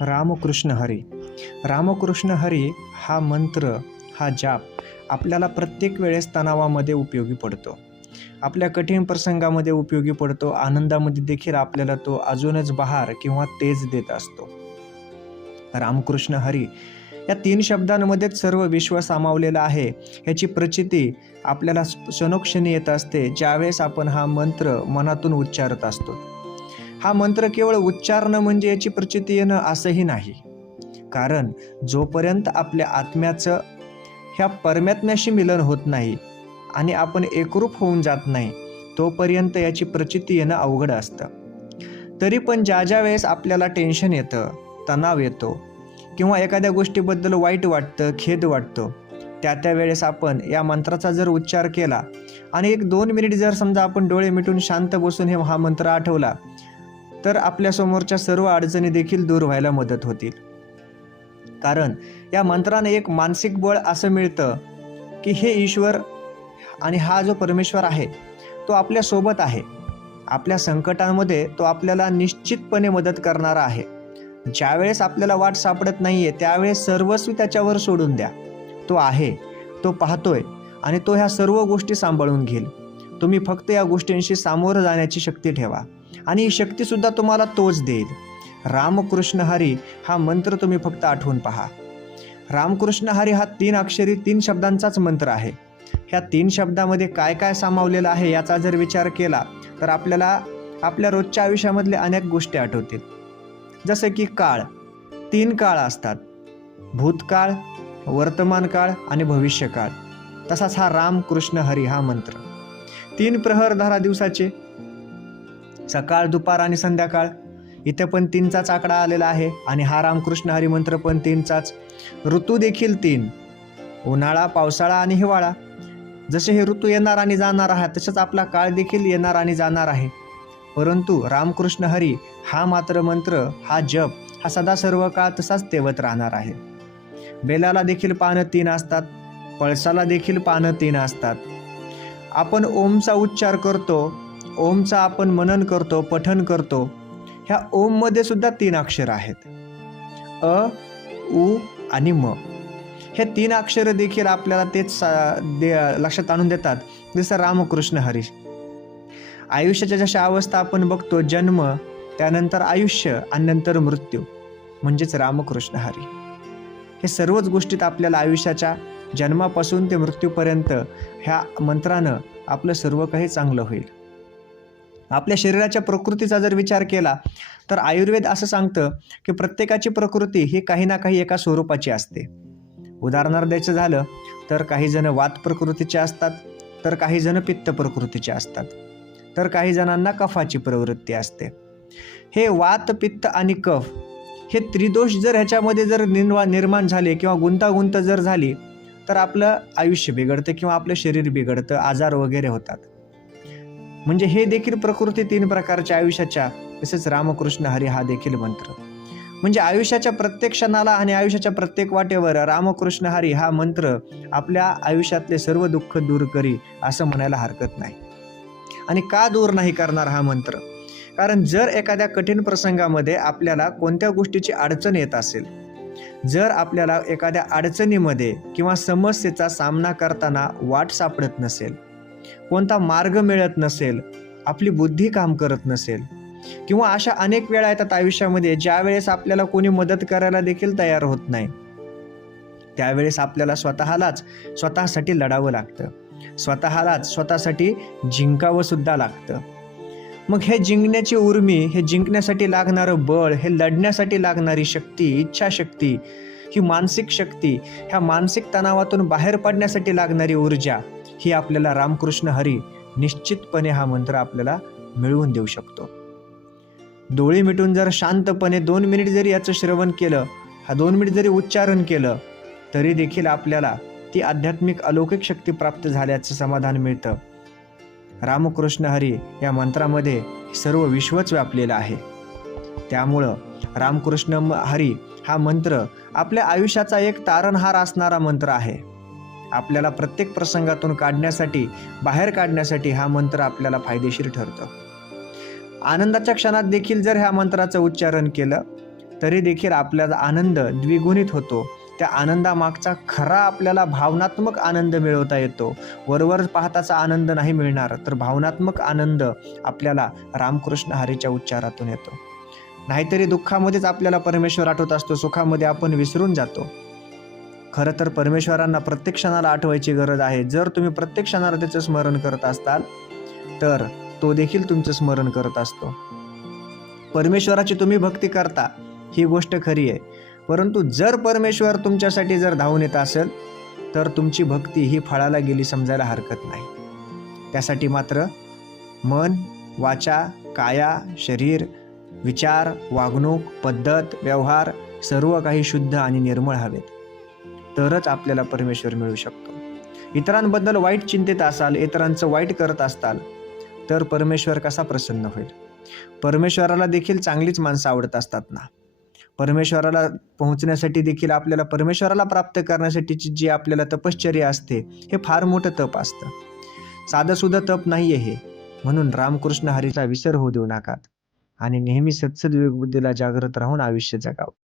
रामकृष्ण हरी. रामकृष्ण हरी हा मंत्र हा जाप आपल्याला प्रत्येक वेळेस तणावामध्ये उपयोगी पडतो. आपल्या कठीण प्रसंगामध्ये उपयोगी पडतो आनंदामध्ये देखील आपल्याला तो अजूनच बहार किंवा तेज देत असतो. रामकृष्ण हरी या तीन शब्दांमध्येच सर्व विश्व सामावलेलं आहे. ह्याची प्रचिती आपल्याला क्षणोक्षणी येत असते ज्यावेळेस आपण हा मंत्र मनातून उच्चारत असतो. हा मंत्र केवळ उच्चारणं म्हणजे याची प्रचिती येणं असंही नाही. कारण जोपर्यंत आपल्या आत्म्याचं ह्या परमात्म्याशी मिलन होत नाही आणि आपण एकरूप होऊन जात नाही तोपर्यंत याची प्रचिती येणं अवघड असतं. तरी पण ज्या ज्या वेळेस आपल्याला टेन्शन येतं तणाव येतो किंवा एखाद्या गोष्टीबद्दल वाईट वाटतं खेद वाटतो त्या त्या वेळेस आपण या मंत्राचा जर उच्चार केला आणि एक दोन मिनिट जर समजा आपण डोळे मिटून शांत बसून हे हा मंत्र आठवला तर आपल्यासमोरच्या सर्व अडचणी देखील दूर व्हायला मदत होतील. कारण या मंत्राने एक मानसिक बळ असं मिळतं की हे ईश्वर आणि हा जो परमेश्वर आहे तो आपल्यासोबत आहे. आपल्या संकटांमध्ये तो आपल्याला निश्चितपणे मदत करणारा आहे. ज्यावेळेस आपल्याला वाट सापडत नाहीये त्यावेळेस सर्वस्वी त्याच्यावर सोडून द्या. तो आहे तो पाहतोय आणि तो ह्या सर्व गोष्टी सांभाळून घेईल. तुम्ही फक्त या गोष्टींशी सामोरं जाण्याची शक्ती ठेवा. आणि ही शक्तीसुद्धा तुम्हाला तोच देईल. रामकृष्ण हरी हा मंत्र तुम्ही फक्त आठवून पहा. रामकृष्ण हरी हा तीन अक्षरी तीन शब्दांचाच मंत्र आहे. ह्या तीन शब्दामध्ये काय काय सामावलेलं आहे याचा जर विचार केला तर आपल्याला आपल्या रोजच्या आयुष्यामधले अनेक गोष्टी आठवतील. जसं की काळ. तीन काळ असतात. भूतकाळ वर्तमान काळ आणि भविष्यकाळ. तसाच हा राम कृष्ण हरी हा मंत्र. तीन प्रहर धारा दिवसाचे सकाळ दुपार आणि संध्याकाळ. इथे पण तीनचाच आकडा आलेला आहे आणि हा रामकृष्ण हरिमंत्र पण तीनचाच. ऋतू देखील तीन. उन्हाळा पावसाळा आणि हिवाळा. जसे हे ऋतू येणार आणि जाणार आहे तसंच आपला काळ देखील येणार आणि जाणार आहे. परंतु रामकृष्ण हरी हा मात्र मंत्र हा जप हा सदा सर्व काळ तसाच तेवत राहणार आहे. बेलाला देखील पानं तीन असतात पळसाला देखील पानं तीन असतात. आपण ओमचा उच्चार करतो ओमचा आपण मनन करतो पठन करतो ह्या ओममध्ये सुद्धा तीन अक्षर आहेत. अ उ आणि म. हे तीन अक्षरं देखील आपल्याला तेच सा- दे लक्षात आणून देतात. जसं रामकृष्ण हरीश. आयुष्याच्या जशा अवस्था आपण बघतो जन्म त्यानंतर आयुष्य आणि नंतर मृत्यू म्हणजेच रामकृष्ण हरी. हे सर्वच गोष्टीत आपल्याला आयुष्याच्या जन्मापासून ते मृत्यूपर्यंत ह्या मंत्रानं आपलं सर्व काही चांगलं होईल. आपल्या शरीराच्या प्रकृतीचा जर विचार केला तर आयुर्वेद असं सांगतं की प्रत्येकाची प्रकृती ही काही ना काही एका स्वरूपाची असते. उदाहरणार्थ द्यायचं झालं तर काही जण वात प्रकृतीचे असतात तर काही जण पित्त प्रकृतीचे असतात तर काही जणांना कफाची प्रवृत्ती असते. हे वात पित्त आणि कफ हे त्रिदोष जर ह्याच्यामध्ये जर निर्वा निर्माण झाले किंवा गुंतागुंत जर झाली तर आपलं आयुष्य बिघडतं किंवा आपलं शरीर बिघडतं आजार वगैरे होतात. म्हणजे हे देखील प्रकृती तीन प्रकारच्या आयुष्याच्या तसेच रामकृष्ण हरी हा देखील मंत्र. म्हणजे आयुष्याच्या प्रत्येक क्षणाला आणि आयुष्याच्या प्रत्येक वाटेवर रामकृष्ण हरी हा मंत्र आपल्या आयुष्यातले सर्व दुःख दूर करी असं म्हणायला हरकत नाही. आणि का दूर नाही करणार हा मंत्र? कारण जर एखाद्या कठीण प्रसंगामध्ये आपल्याला कोणत्या गोष्टीची अडचण येत असेल जर आपल्याला एखाद्या अडचणीमध्ये किंवा समस्येचा सामना करताना वाट सापडत नसेल कोणता मार्ग मिळत नसेल आपली बुद्धी काम करत नसेल किंवा अशा अनेक वेळा येतात आयुष्यामध्ये ज्या वेळेस आपल्याला कोणी मदत करायला देखील तयार होत नाही. त्यावेळेस आपल्याला स्वतःलाच स्वतःसाठी लढावं लागतं. स्वतःलाच स्वतःसाठी जिंकावं सुद्धा लागतं. मग हे जिंकण्याची उर्मी हे जिंकण्यासाठी लागणारं बळ हे लढण्यासाठी लागणारी शक्ती इच्छाशक्ती ही मानसिक शक्ती ह्या मानसिक तणावातून बाहेर पडण्यासाठी लागणारी ऊर्जा ही आपल्याला रामकृष्ण हरी निश्चितपणे हा मंत्र आपल्याला मिळवून देऊ शकतो. डोळे मिटून जर शांतपणे दोन मिनिट जरी याचं श्रवण केलं हा दोन मिनिट जरी उच्चारण केलं तरी देखील आपल्याला ती आध्यात्मिक अलौकिक शक्ती प्राप्त झाल्याचं समाधान मिळतं. रामकृष्ण हरी या मंत्रामध्ये सर्व विश्वच व्यापलेलं आहे. त्यामुळं रामकृष्ण म- हरी हा मंत्र आपल्या आयुष्याचा एक तारणहार असणारा मंत्र आहे. आपल्याला प्रत्येक प्रसंगातून काढण्यासाठी बाहेर काढण्यासाठी हा मंत्र आपल्याला फायदेशीर ठरतो. आनंदाच्या क्षणात देखील जर ह्या मंत्राचं उच्चारण केलं तरी देखील आपल्याला आनंद द्विगुणित होतो त्या आनंदामागचा खरा आपल्याला भावनात्मक आनंद मिळवता येतो. वरवर पाहताचा आनंद नाही मिळणार तर भावनात्मक आनंद आपल्याला रामकृष्ण हरीच्या उच्चारातून येतो. नाहीतरी दुःखामध्येच आपल्याला परमेश्वर आठवत असतो सुखामध्ये आपण विसरून जातो. खरं तर परमेश्वरांना प्रत्येक क्षणाला आठवायची गरज आहे. जर तुम्ही प्रत्येक क्षणाला त्याचं स्मरण करत असताल तर तो देखील तुमचं स्मरण करत असतो. परमेश्वराची तुम्ही भक्ती करता ही गोष्ट खरी आहे. परंतु जर परमेश्वर तुमच्यासाठी जर धावून येत असेल तर तुमची भक्ती ही फळाला गेली समजायला हरकत नाही. त्यासाठी मात्र मन वाचा काया शरीर विचार वागणूक पद्धत व्यवहार सर्व काही शुद्ध आणि निर्मळ हवेत. तरच आपल्याला परमेश्वर मिळू शकतो. इतरांबद्दल वाईट चिंतेत असाल इतरांचं वाईट करत असताल तर परमेश्वर कसा प्रसन्न होईल? परमेश्वराला देखील चांगलीच माणसं आवडत असतात ना? परमेश्वराला पोहोचण्यासाठी देखील आपल्याला परमेश्वराला प्राप्त करण्यासाठीची जी आपल्याला तपश्चर्या असते हे फार मोठं तप असतं. साधंसुद्धा तप नाही आहे हे. म्हणून रामकृष्ण हरीचा विसर होऊ देऊ नका आणि नेहमी सत्सद जागृत राहून आयुष्य जगावं.